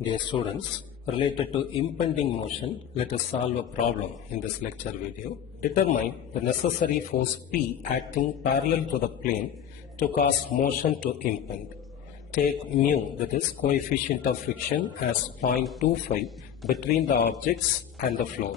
Dear students, related to impending motion, let us solve a problem in this lecture video. Determine the necessary force P acting parallel to the plane to cause motion to impend. Take mu, that is coefficient of friction, as 0.25 between the objects and the floor.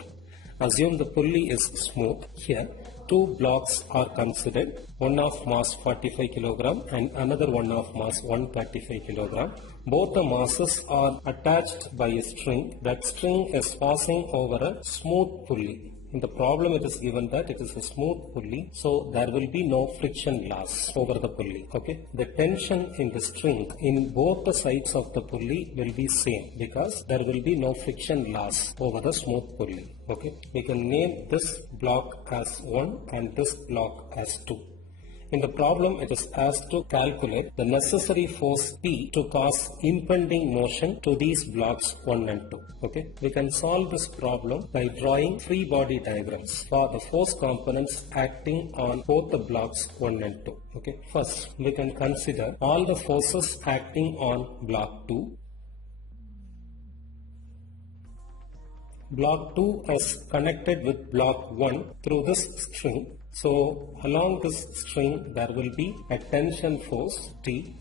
Assume the pulley is smooth. Here, two blocks are considered, one of mass 45 kg and another one of mass 135 kg. Both the masses are attached by a string. That string is passing over a smooth pulley. In the problem it is given that it is a smooth pulley, so there will be no friction loss over the pulley. Okay, the tension in the string in both the sides of the pulley will be same because there will be no friction loss over the smooth pulley. Okay, we can name this block as 1 and this block as 2. In the problem, it is asked to calculate the necessary force P to cause impending motion to these blocks 1 and 2. Okay, we can solve this problem by drawing free body diagrams for the force components acting on both the blocks 1 and 2. Okay, first we can consider all the forces acting on block 2. Block 2 is connected with block 1 through this string. So along this string there will be a tension force T.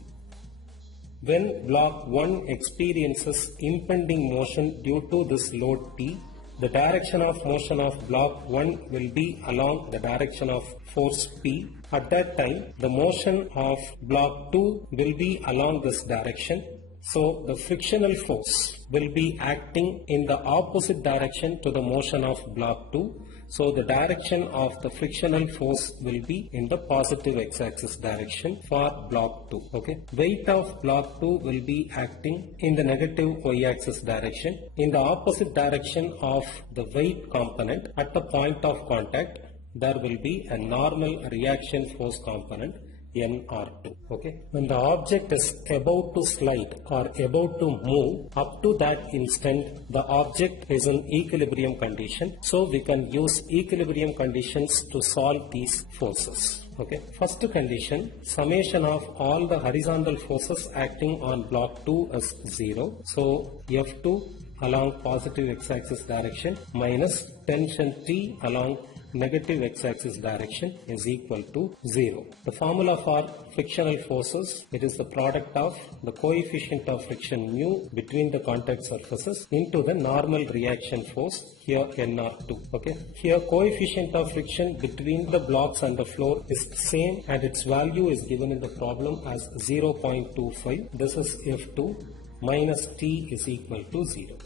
When block 1 experiences impending motion due to this load T, the direction of motion of block 1 will be along the direction of force P. At that time, the motion of block 2 will be along this direction. So the frictional force will be acting in the opposite direction to the motion of block 2. So the direction of the frictional force will be in the positive x-axis direction for block 2. Okay. Weight of block 2 will be acting in the negative y-axis direction. In the opposite direction of the weight component at the point of contact, there will be a normal reaction force component NR2. Okay. When the object is about to slide or about to move, up to that instant the object is in equilibrium condition. So we can use equilibrium conditions to solve these forces. Okay. First condition, summation of all the horizontal forces acting on block 2 is 0. So F2 along positive x-axis direction minus tension T along negative x-axis direction is equal to 0. The formula for frictional forces, it is the product of the coefficient of friction mu between the contact surfaces into the normal reaction force, here NR2. Okay. Here coefficient of friction between the blocks and the floor is same and its value is given in the problem as 0.25. This is F2 minus T is equal to 0.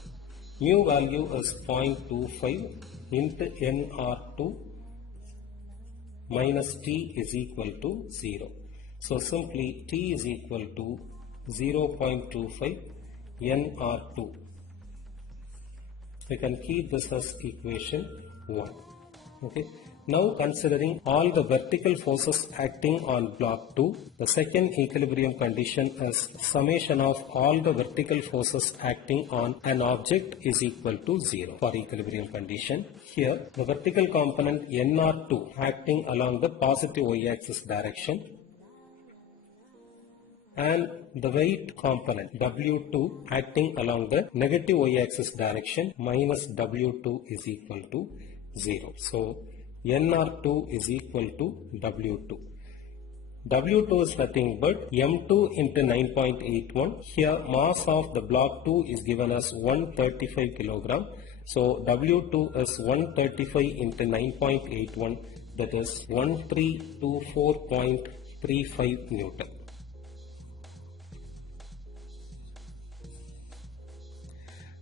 Mu value is 0.25 into NR2 minus T is equal to 0. So simply T is equal to 0.25 NR2. We can keep this as equation 1. Okay. Now considering all the vertical forces acting on block 2, the second equilibrium condition is summation of all the vertical forces acting on an object is equal to 0 for equilibrium condition. Here the vertical component NR2 acting along the positive y-axis direction and the weight component W2 acting along the negative y-axis direction minus W2 is equal to 0. So NR2 is equal to W2. W2 is nothing but M2 into 9.81. Here mass of the block 2 is given as 135 kg. So W2 is 135 into 9.81, that is 1324.35 Newton.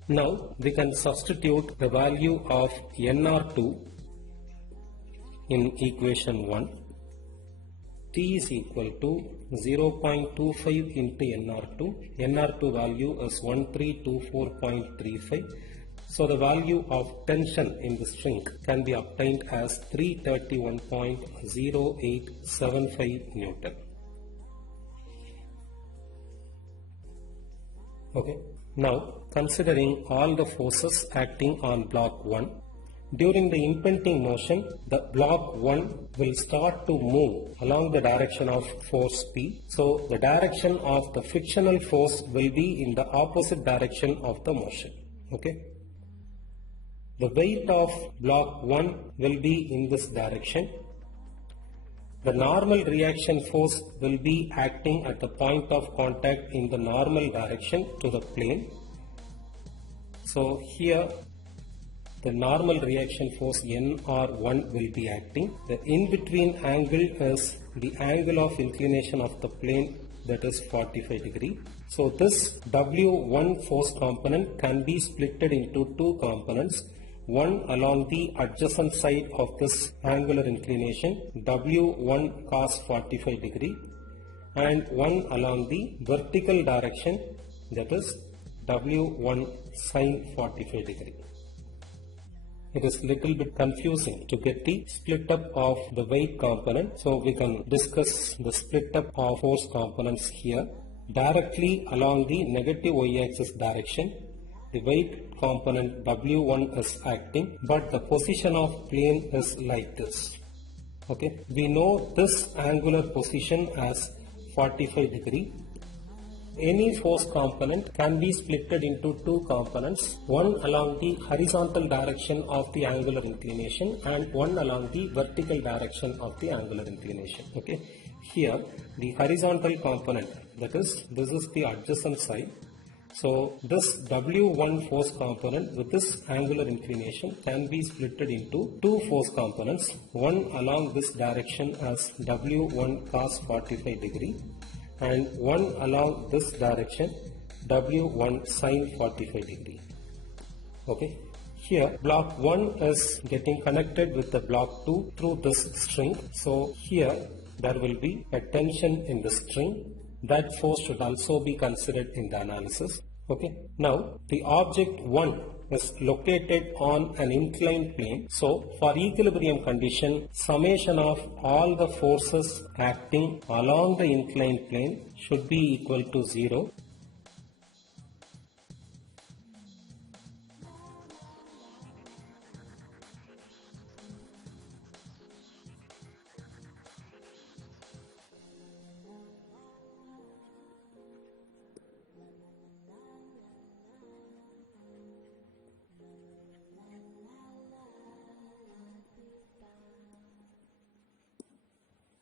Now we can substitute the value of NR2 in equation 1. T is equal to 0.25 into NR2. NR2 value is 1324.35. So the value of tension in the string can be obtained as 331.0875 Newton. Okay. Now considering all the forces acting on block 1, During the impending motion, the block 1 will start to move along the direction of force P. So the direction of the frictional force will be in the opposite direction of the motion. Okay. The weight of block 1 will be in this direction. The normal reaction force will be acting at the point of contact in the normal direction to the plane. So here the normal reaction force NR1 will be acting. The in-between angle is the angle of inclination of the plane, that is 45 degree. So this W1 force component can be splitted into two components. One along the adjacent side of this angular inclination, W1 cos 45 degree, and one along the vertical direction, that is W1 sin 45 degree. It is little bit confusing to get the split up of the weight component, so we can discuss the split up of force components here. Directly along the negative y-axis direction, the weight component W1 is acting, but the position of plane is like this. Okay, we know this angular position as 45 degree. Any force component can be splitted into two components, one along the horizontal direction of the angular inclination and one along the vertical direction of the angular inclination. Okay, here the horizontal component, that is, this is the adjacent side. So this W1 force component with this angular inclination can be splitted into two force components, one along this direction as W1 cos 45 degree and one along this direction W1 sin 45 degree. Okay, here block 1 is getting connected with the block 2 through this string. So here there will be a tension in the string. That force should also be considered in the analysis. Okay. Now the object 1 is located on an inclined plane. So for equilibrium condition, summation of all the forces acting along the inclined plane should be equal to 0.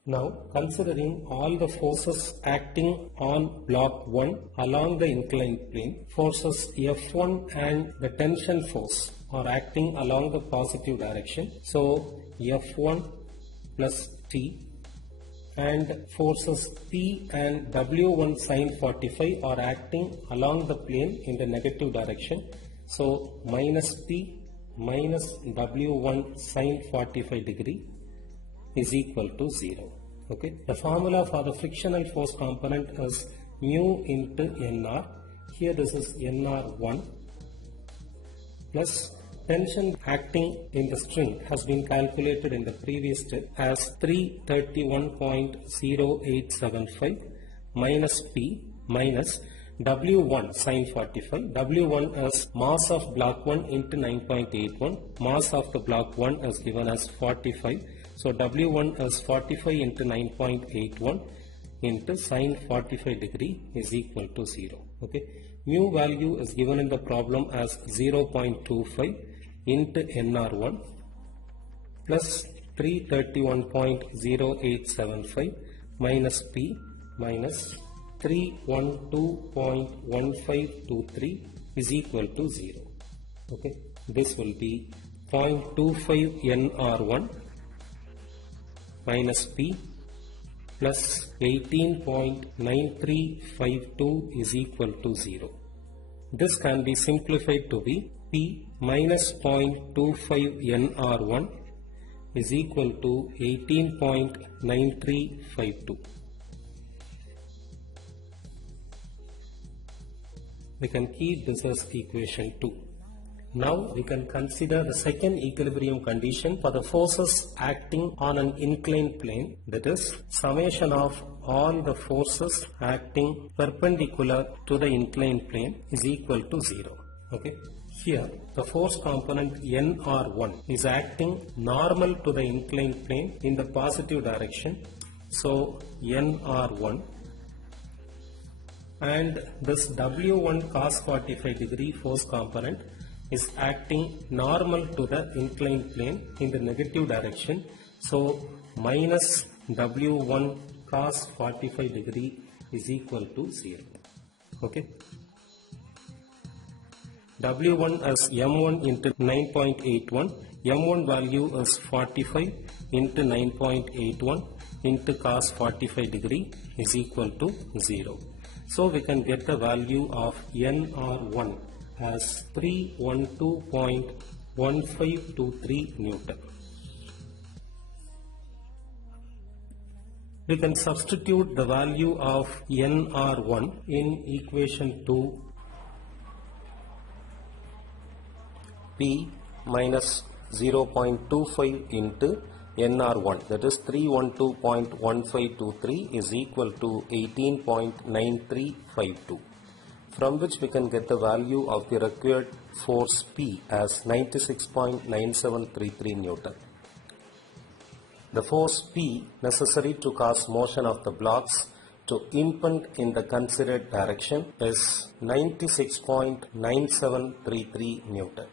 Now, considering all the forces acting on block 1 along the inclined plane, forces F1 and the tension force are acting along the positive direction. So, F1 plus T, and forces P and W1 sin 45 are acting along the plane in the negative direction. So, minus P minus W1 sin 45 degree is equal to 0. Okay. The formula for the frictional force component is mu into Nr. Here this is Nr1 plus tension acting in the string has been calculated in the previous step as 331.0875 minus P minus W1 sin 45. W1 is mass of block 1 into 9.81. Mass of the block 1 is given as 45. So W1 is 45 into 9.81 into sin 45 degree is equal to 0. Okay. Mu value is given in the problem as 0.25 into Nr1 plus 331.0875 minus P minus 312.1523 is equal to 0. Okay. This will be 0.25 Nr1 minus P plus 18.9352 is equal to 0. This can be simplified to be P minus 0.25 Nr1 is equal to 18.9352. We can keep this as equation 2. Now we can consider the second equilibrium condition for the forces acting on an inclined plane, that is summation of all the forces acting perpendicular to the inclined plane is equal to 0. Okay. Here, the force component NR1 is acting normal to the inclined plane in the positive direction. So, NR1, and this W1 cos 45 degree force component is acting normal to the inclined plane in the negative direction. So, minus W1 cos 45 degree is equal to 0. Okay. W1 as M1 into 9.81. M1 value is 45 into 9.81 into cos 45 degree is equal to 0. So we can get the value of NR1 as 312.1523 Newton. We can substitute the value of NR1 in equation 2. P minus 0.25 into NR1, that is 312.1523 is equal to 18.9352, from which we can get the value of the required force P as 96.9733 Newton. The force P necessary to cause motion of the blocks to impend in the considered direction is 96.9733 Newton.